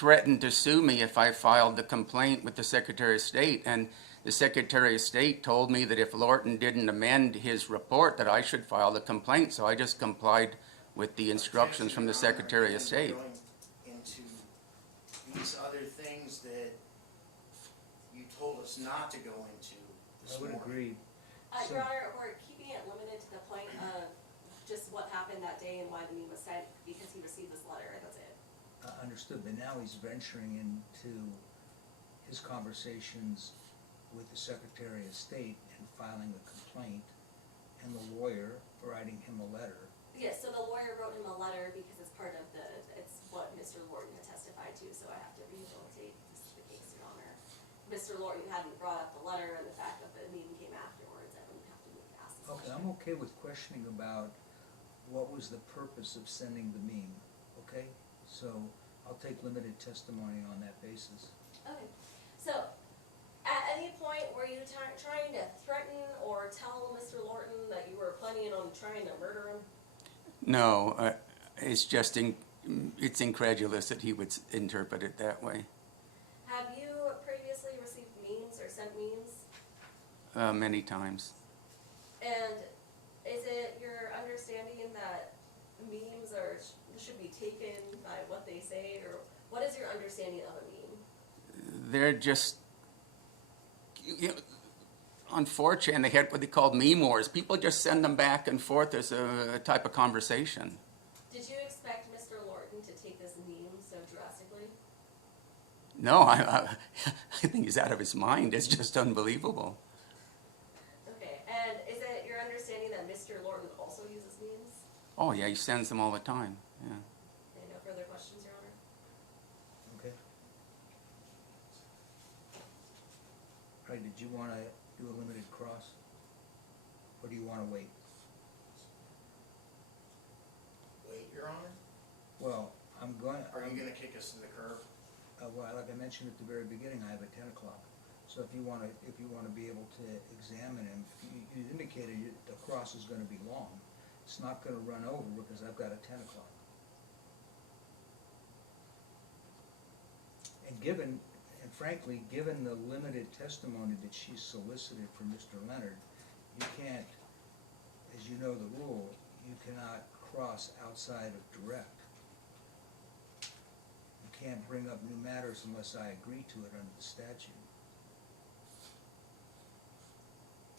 threatened to sue me if I filed the complaint with the Secretary of State. And the Secretary of State told me that if Lorton didn't amend his report, that I should file the complaint. So I just complied with the instructions from the Secretary of State. Going into these other things that you told us not to go into this I would morning. agree. So- Your Honor, we're keeping it limited to the point of just what happened that day and why the meme was sent, because he received this letter, and that's it. Understood, but now he's venturing into his conversations with the Secretary of State and filing a complaint, and the lawyer writing him a letter. Yes, so the lawyer wrote him a letter because it's part of it's what Mr. Lorton had testified to, so I have to rehabilitate the case, Your Honor. Mr. Lorton hadn't brought up the letter, and the fact that the meeting came afterwards, I wouldn't have to move past this. Okay, I'm okay with questioning about what was the purpose of sending the meme, okay? So I'll take limited testimony on that basis. Okay, so at any point were you trying to threaten or tell Mr. Lorton that you were planning on trying to murder him? No, it's just it's incredulous that he would interpret it that way. Have you previously received memes or sent memes? Many times. And is it your understanding that memes should be taken by what they say, or what is your understanding of a meme? They're just, on 4chan, they had what they called meme wars. People just send them back and forth as a type of conversation. Did you expect Mr. Lorton to take this meme so drastically? No, I think he's out of his mind. It's just unbelievable. Okay, and is it your understanding that Mr. Lorton also uses memes? Oh yeah, he sends them all the time. Yeah. Any no further questions, Your Honor? Okay. All right, did you want to do a limited cross? Or do you want to wait? Wait, Your Honor? Well, I'm going. Are you gonna kick us to the curb? Well, like I mentioned at the very beginning, I have at 10 o'clock. So if you want to be able to examine him, you indicated the cross is going to be long. It's not going to run over because I've got a 10 o'clock. And frankly, given the limited testimony that she solicited from Mr. Leonard, you can't, as you know the rule, you cannot cross outside of direct. You can't bring up new matters unless I agree to it under the statute.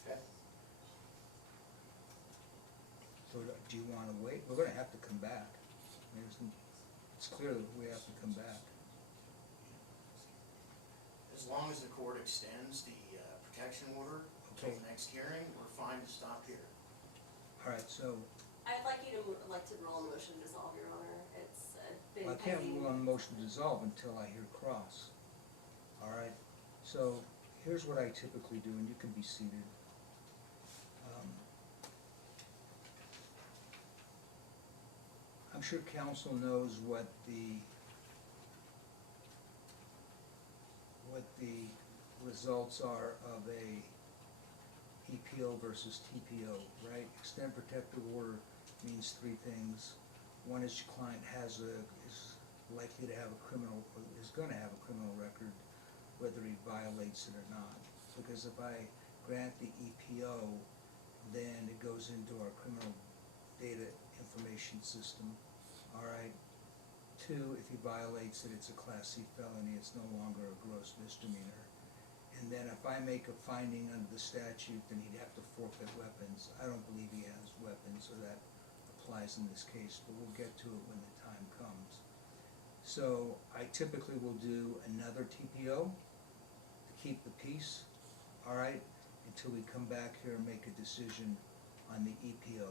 Okay. So do you want to wait? We're going to have to come back. I mean, it's clear that we have to come back. As long as the court extends the protection order until Okay. the next hearing, we're fine to stop here. All right, so I'd like you to roll a motion to dissolve, Your Honor. It's been I can't pending. rule on the motion to dissolve until I hear cross. All right, so here's what I typically do, and you can be seated. I'm sure counsel knows what the results are of a EPO versus TPO, right? Extend protective order means three things. One is your client is likely to have a criminal, or is going to have a criminal record, whether he violates it or not. Because if I grant the EPO, then it goes into our criminal data information system, all right? Two, if he violates it, it's a Class C felony, it's no longer a gross misdemeanor. And then if I make a finding under the statute, then he'd have to forfeit weapons. I don't believe he has weapons, so that applies in this case, but we'll get to it when the time comes. So I typically will do another TPO to keep the peace, all right, until we come back here and make a decision on the EPO,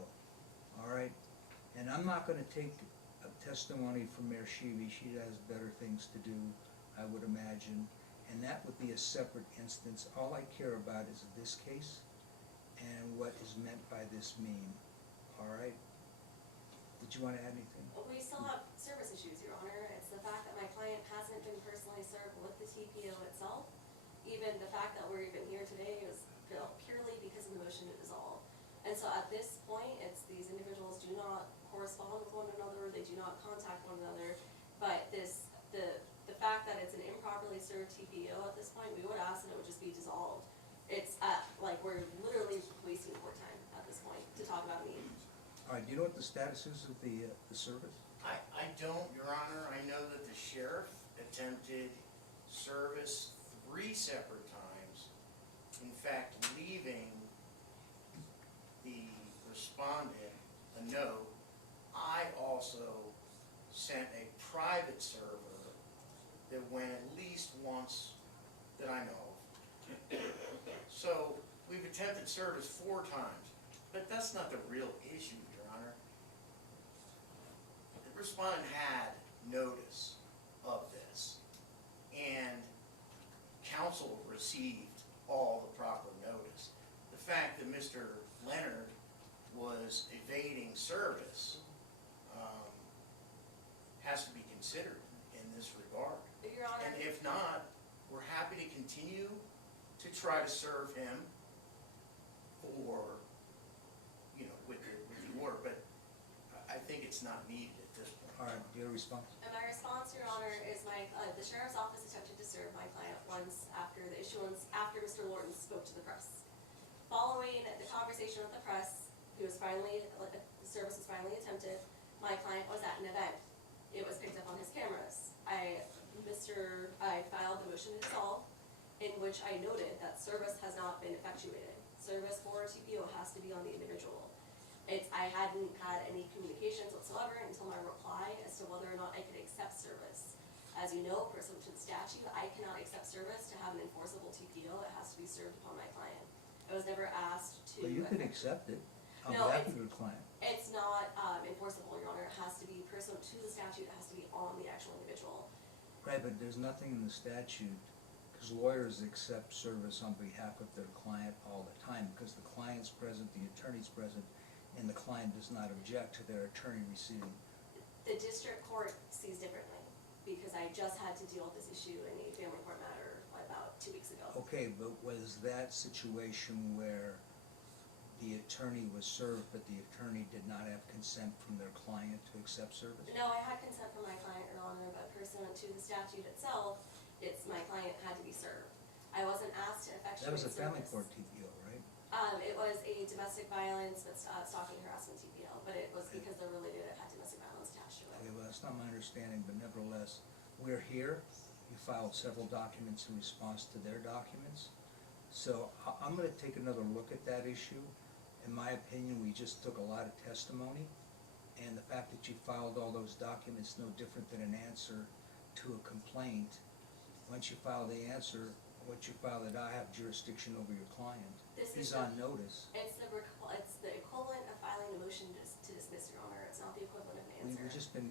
all right? And I'm not going to take a testimony from Mayor Sheevy. She has better things to do, I would imagine. And that would be a separate instance. All I care about is this case and what is meant by this meme. All right? Did you want to add anything? We still have service issues, Your Honor. It's the fact that my client hasn't been personally served with the TPO itself. Even the fact that we're even here today is purely because of the motion to dissolve. And so at this point, it's these individuals do not correspond with one another, they do not contact one another, but the fact improperly served TPO at this point, we would ask that it would just be dissolved. It's, like, we're literally wasting more time at this point to talk about me. All right, do you know what the status is of the service? I don't, Your Honor. I know that the sheriff attempted service 3 separate times. In fact, leaving the respondent a note. I also sent a private server that went at least once that I know of. So we've attempted service 4 times, but that's not the real issue, Your Honor. The respondent had notice of this, and counsel received all the proper notice. The fact that Mr. Leonard was evading service has to be considered in this regard. Your Honor. And if not, we're happy to continue to try to serve him for, with the order, but I think it's not needed at this point. All right, do you have a response? And my response, Your Honor, is the sheriff's office attempted to serve my client once after the issuance, after Mr. Lorton spoke to the press. Following the conversation with the press, the service was finally attempted, my client was at an event. It was picked up on his cameras. I filed the motion to dissolve, in which I noted that service has not been effectuated. Service for TPO has to be on the individual. I hadn't had any communications whatsoever until my reply as to whether or not I could accept service. As you know, pursuant to the statute, I cannot accept service to have an enforceable TPO. It has to be served upon my client. I was never asked to. Well, you can accept it on No, behalf of your client. It's not enforceable, Your Honor. It has to be pursuant to the statute. It has to be on the actual individual. Right, but there's nothing in the statute, because lawyers accept service on behalf of their client all the time, because the client's present, the attorney's present, and the client does not object to their attorney receiving. The district court sees differently, because I just had to deal with this issue in a family court matter about 2 weeks ago. Okay, but was that situation where the attorney was served, but the attorney did not have consent from their client to accept service? No, I had consent from my client, Your Honor, but pursuant to the statute itself, it's my client had to be served. I wasn't asked to effectuate That was a family service. court TPO, right? It was a domestic violence, but stalking harassment TPO, but it was because they're related, it had domestic violence attached to it. Okay, well, that's not my understanding, but nevertheless, we're here. You filed several documents in response to their documents. So I'm gonna take another look at that issue. In my opinion, we just took a lot of testimony, and the fact that you filed all those documents no different than an answer to a complaint. Once you file the answer, once you file that I have jurisdiction over your client, This he's is on notice. It's the equivalent of filing a motion to dismiss, Your Honor. It's not the equivalent of an We've answer. just been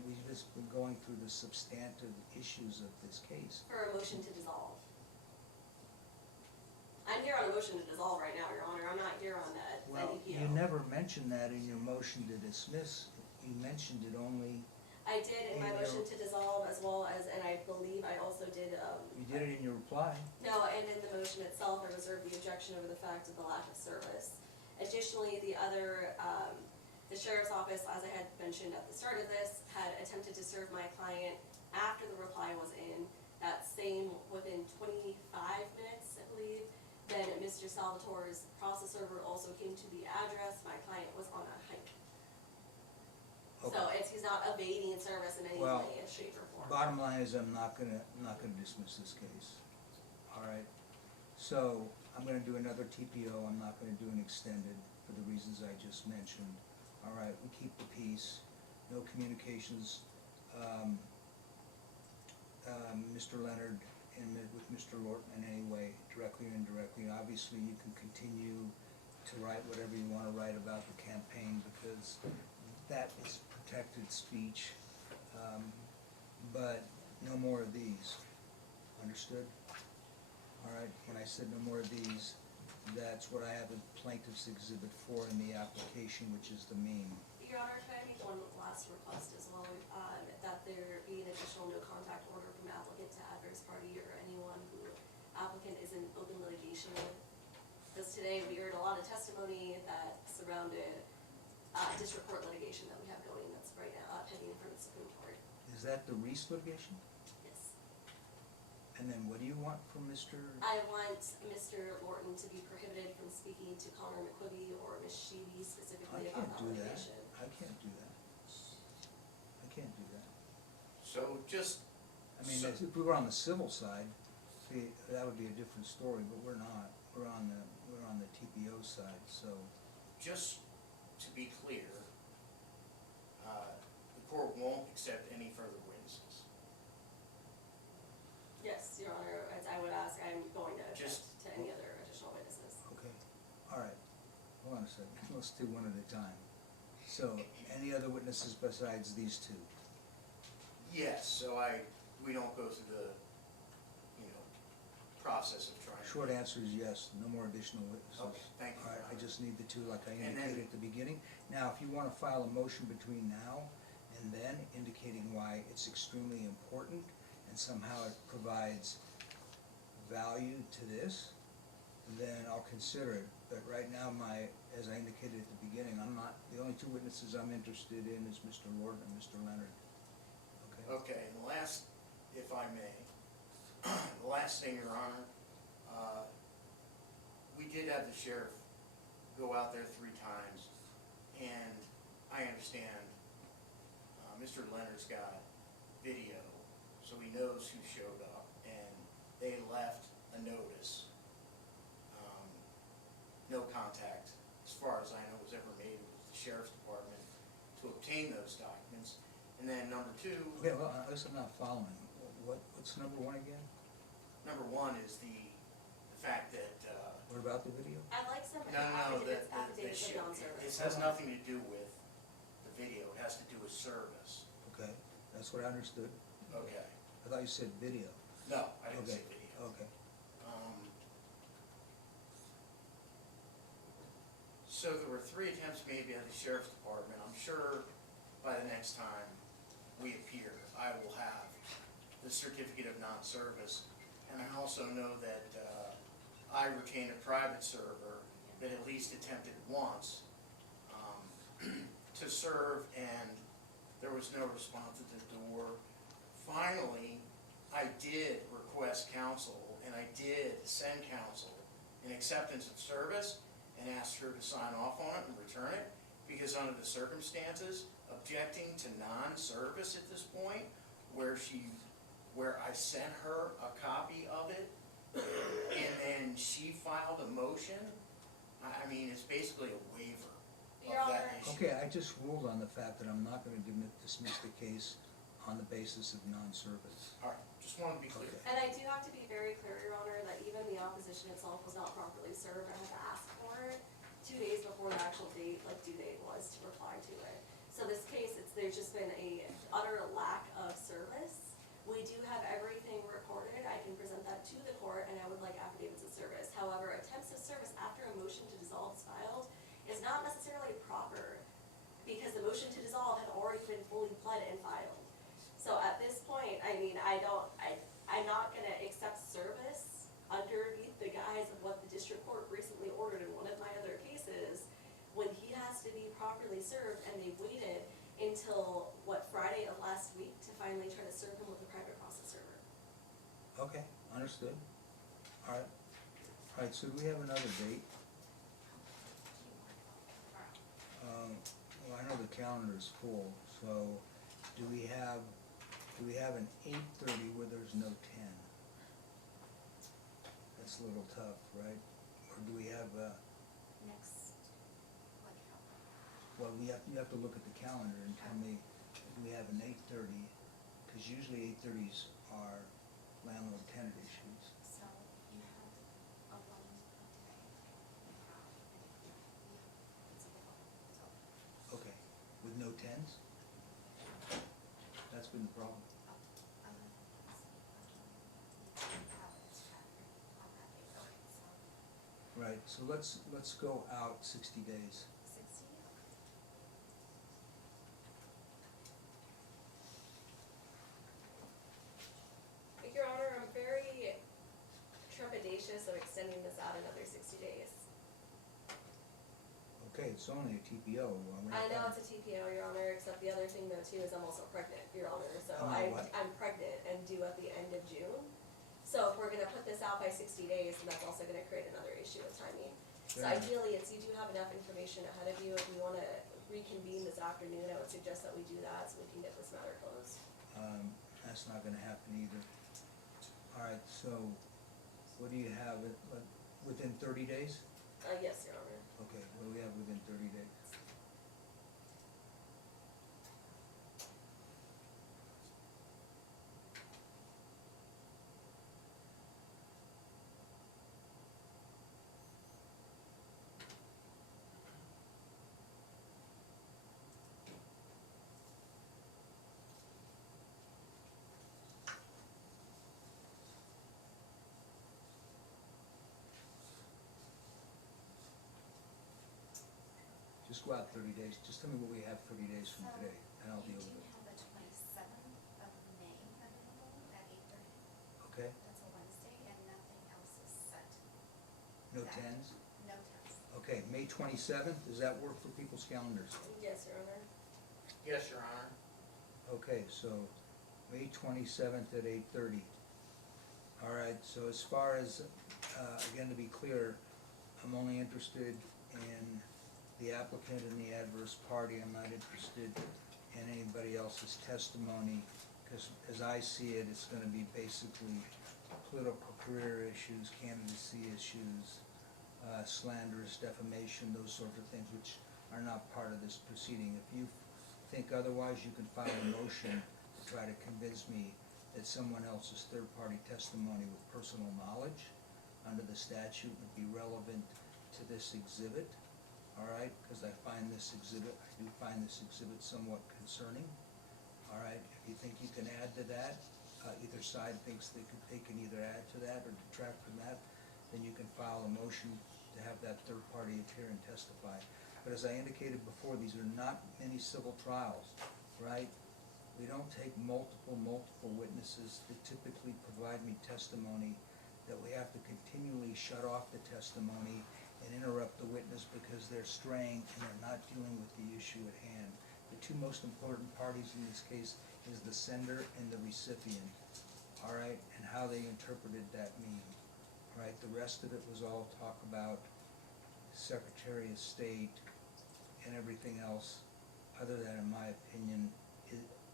going through the substantive issues of this case. For a motion to dissolve. I'm here on a motion to dissolve right now, Your Honor. I'm not here on that Well, EPO. you never mentioned that in your motion to dismiss. You mentioned it only, I did in my motion to dissolve as well as, and I believe I also did, you did it in your reply. no, and in the motion itself, I reserved the objection over the fact of the lack of service. Additionally, the sheriff's office, as I had mentioned at the start of this, had attempted to serve my client after the reply was in. That same, within 25 minutes, I believe, then Mr. Salvatore's process server also came to the address. My client was on a hike. So Okay. he's not evading service in any Well, way, shape, or form. Bottom line is, I'm not gonna dismiss this case. All right? So, I'm gonna do another TPO. I'm not gonna do an extended for the reasons I just mentioned. All right, we keep the peace. No communications. Mr. Leonard and with Mr. Lorton in any way, directly or indirectly. Obviously, you can continue to write whatever you wanna write about the campaign, because that is protected speech. But no more of these. Understood? All right, when I said no more of these, that's what I have in Plaintiff's Exhibit 4 in the application, which is the meme. Your Honor, can I make one last request as well, that there be an additional no contact order from applicant to adverse party or anyone who applicant is in open litigation with. Because today we heard a lot of testimony that surrounded district court litigation that we have going that's right now pending in front of the Supreme Court. Is that the Reese litigation? Yes. And want from Mr.? I want Mr. Lorton to be prohibited from speaking to Connor McQuibby or Ms. Sheedy I specifically can't about that do that. litigation. I can't do that. I can't do that. So just, I mean, So- if we were on the civil side, see, that would be a different story, but we're not. We're on the TPO side, so, just to be clear, the court won't accept any further witnesses. Yes, Your Honor, as I would ask, I'm going to object Just- to any other additional witnesses. okay. All right. Hold on a second. Let's do one at a time. So, any other witnesses besides these two? Yes, so we don't go through the, process of trying. Short answer is yes, no more additional witnesses. Okay, thank you. All right, I just need the two like I And then- indicated at the beginning. Now, if you wanna file a motion between now and then indicating why it's extremely important and somehow it provides value to this, then I'll consider it. But right now, as I indicated at the beginning, the only two witnesses I'm interested in is Mr. Lorton and Mr. Leonard. Okay? Okay, and the last, if I may, the last thing, Your Honor, we did have the sheriff go out there 3 times, and I understand, Mr. Leonard's got video, so he knows who showed up, and they left a notice. No contact, as far as I know, was ever made with the sheriff's department to obtain those documents. And then number 2, Okay, well, I guess I'm not following. What's number one again? number 1 is the fact that, What about the video? I'd like some no, affidavits of non-service. this has nothing to do with the video, it has to do with service. Okay, that's what I understood. Okay, I thought you said video. no, I didn't Okay, say video. okay. So there were 3 attempts made by the sheriff's department. I'm sure by the next time we appear, I will have the certificate of non-service. And I also know that I retained a private server that at least attempted once to serve, and there was no response at the door. Finally, I did request counsel, and I did send counsel an acceptance of service and asked her to sign off on it and return it, because under the circumstances, objecting to non-service at this point, where I sent her a copy of it, and then she filed a motion, I mean, it's basically a waiver Your of that Honor. issue. Okay, I just ruled on the fact that I'm not gonna dismiss the case on the basis of non-service. All right, just wanted to be clear. Okay. And I do have to be very clear, Your Honor, that even the opposition itself was not properly served. I had to ask for it 2 days before the actual date, due date was, to reply to it. So this case, there's just been a utter lack of service. We do have everything recorded. I can present that to the court, and I would like affidavits of service. However, attempts of service after a motion to dissolve is filed is not necessarily proper, because the motion to dissolve had already been fully pled and filed. So at this point, I mean, I'm not gonna accept service underneath the guise of what the district court recently ordered in one of my other cases, when he has to be properly served, and they waited until, Friday of last week to finally try to serve him with a private process server. Okay, understood. Alright, so do we have another date? Well, I know the calendar is full, so do we have an 8:30 where there's no 10? That's a little tough, right? Or do we have, Next, well, you have to look at the calendar and tell me, do we have an 8:30? Because usually 8:30s are landlord tenant issues. so you have a one today. Okay, with no 10s? That's been the problem. Right, so let's go out 60 days. 60? Your Honor, I'm very trepidatious of extending this out another 60 days. Okay, it's only a TPO. We're not I know done. it's a TPO, Your Honor, except the other thing though too is I'm also pregnant, Your Honor, so Oh, what? I'm pregnant and due at the end of June. So if we're gonna put out by 60 days, and that's also gonna create another issue with timing. So Yeah. ideally, you do have enough information ahead of you. If we wanna reconvene this afternoon, I would suggest that we do that so we can get this matter closed. That's not gonna happen either. Alright, so what do you have, within 30 days? Yes, Your Honor. Okay, what do we have within 30 days? Just go out 30 days, just tell me what we have 30 days from today, and I'll deal with You it, do have the 27th of May available at 8:30. okay? That's a Wednesday, and nothing else is set. No That- 10s? No tents. Okay, May 27th, does that work for people's calendars? Yes, Your Honor. Yes, Your Honor. Okay, so May 27th at 8:30. All right, so as far as, again, to be clear, I'm only interested in the applicant and the adverse party. I'm not interested in anybody else's testimony, because as I see it, it's gonna be basically political career issues, candidacy issues, slanderous defamation, those sorts of things, which are not part of this proceeding. If you think otherwise, you can file a motion to try to convince me that someone else's third-party testimony with personal knowledge under the statute would be relevant to this exhibit, all right? Because I do find this exhibit somewhat concerning, all right? If you think you can add to that, either side thinks they can either add to that or detract from that, then you can file a motion to have that third party appear and testify. But as I indicated before, these are not many civil trials, right? We don't take multiple witnesses that typically provide me testimony that we have to continually shut off the testimony and interrupt the witness because they're straying and they're not dealing with the issue at hand. The two most important parties in this case is the sender and the recipient, all right, and how they interpreted that meme, all right? The rest of it was all talk about Secretary of State and everything else, other than, in my opinion,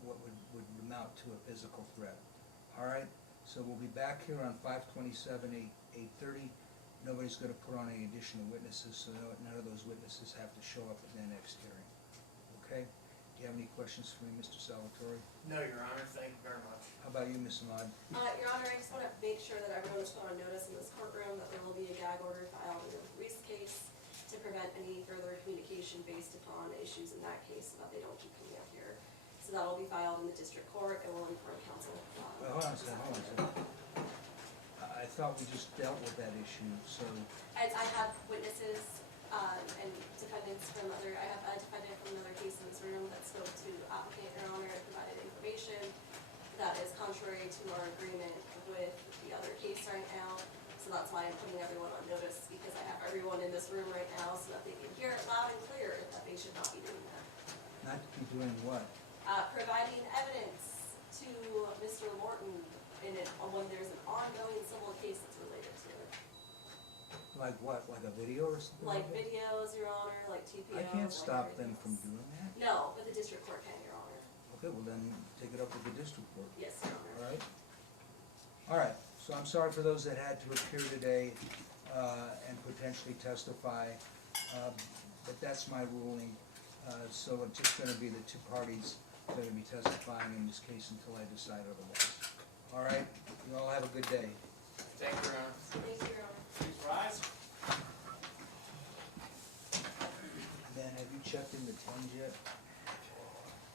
what would amount to a physical threat. All right, so we'll be back here on 5/27, 8:30. Nobody's gonna put on any additional witnesses, so none of those witnesses have to show up at the next hearing. Okay? Do you have any questions for me, Mr. Salvatore? No, Your Honor, thank you very much. How about you, Ms. Ahmad? Your Honor, I just want to make sure that everyone is put on notice in this courtroom that there will be a gag order filed in the Reese case to prevent any further communication based upon issues in that case, so that they don't keep coming up here. So that will be filed in the district court and will inform counsel. Well, hold on a second. I thought we just dealt with that issue, so, I have witnesses and defendants from I have a defendant from another case in this room that spoke to applicant, Your Honor, and provided information that is contrary to our agreement with the other case right now. So that's why I'm putting everyone on notice, because I have everyone in this room right now so that they can hear it loud and clear that they should not be doing that. not to be doing what? Providing evidence to Mr. Lorton when there's an ongoing civil case that's related to it. Like what, like a video or something? Like that? videos, Your Honor, like TPOs. I can't like stop them everything from else. doing that. No, but the district court can, Your Honor. Okay, well then, take it up with the district court. Yes, Your Honor. All right? All right, so I'm sorry for those that had to appear today and potentially testify, but that's my ruling. So it's just gonna be the two parties that are gonna be testifying in this case until I decide otherwise. All right, you all have a good day. Thank you, Your Honor. Thank you, Your Honor. Please rise. Ben, have you checked in the Tens yet?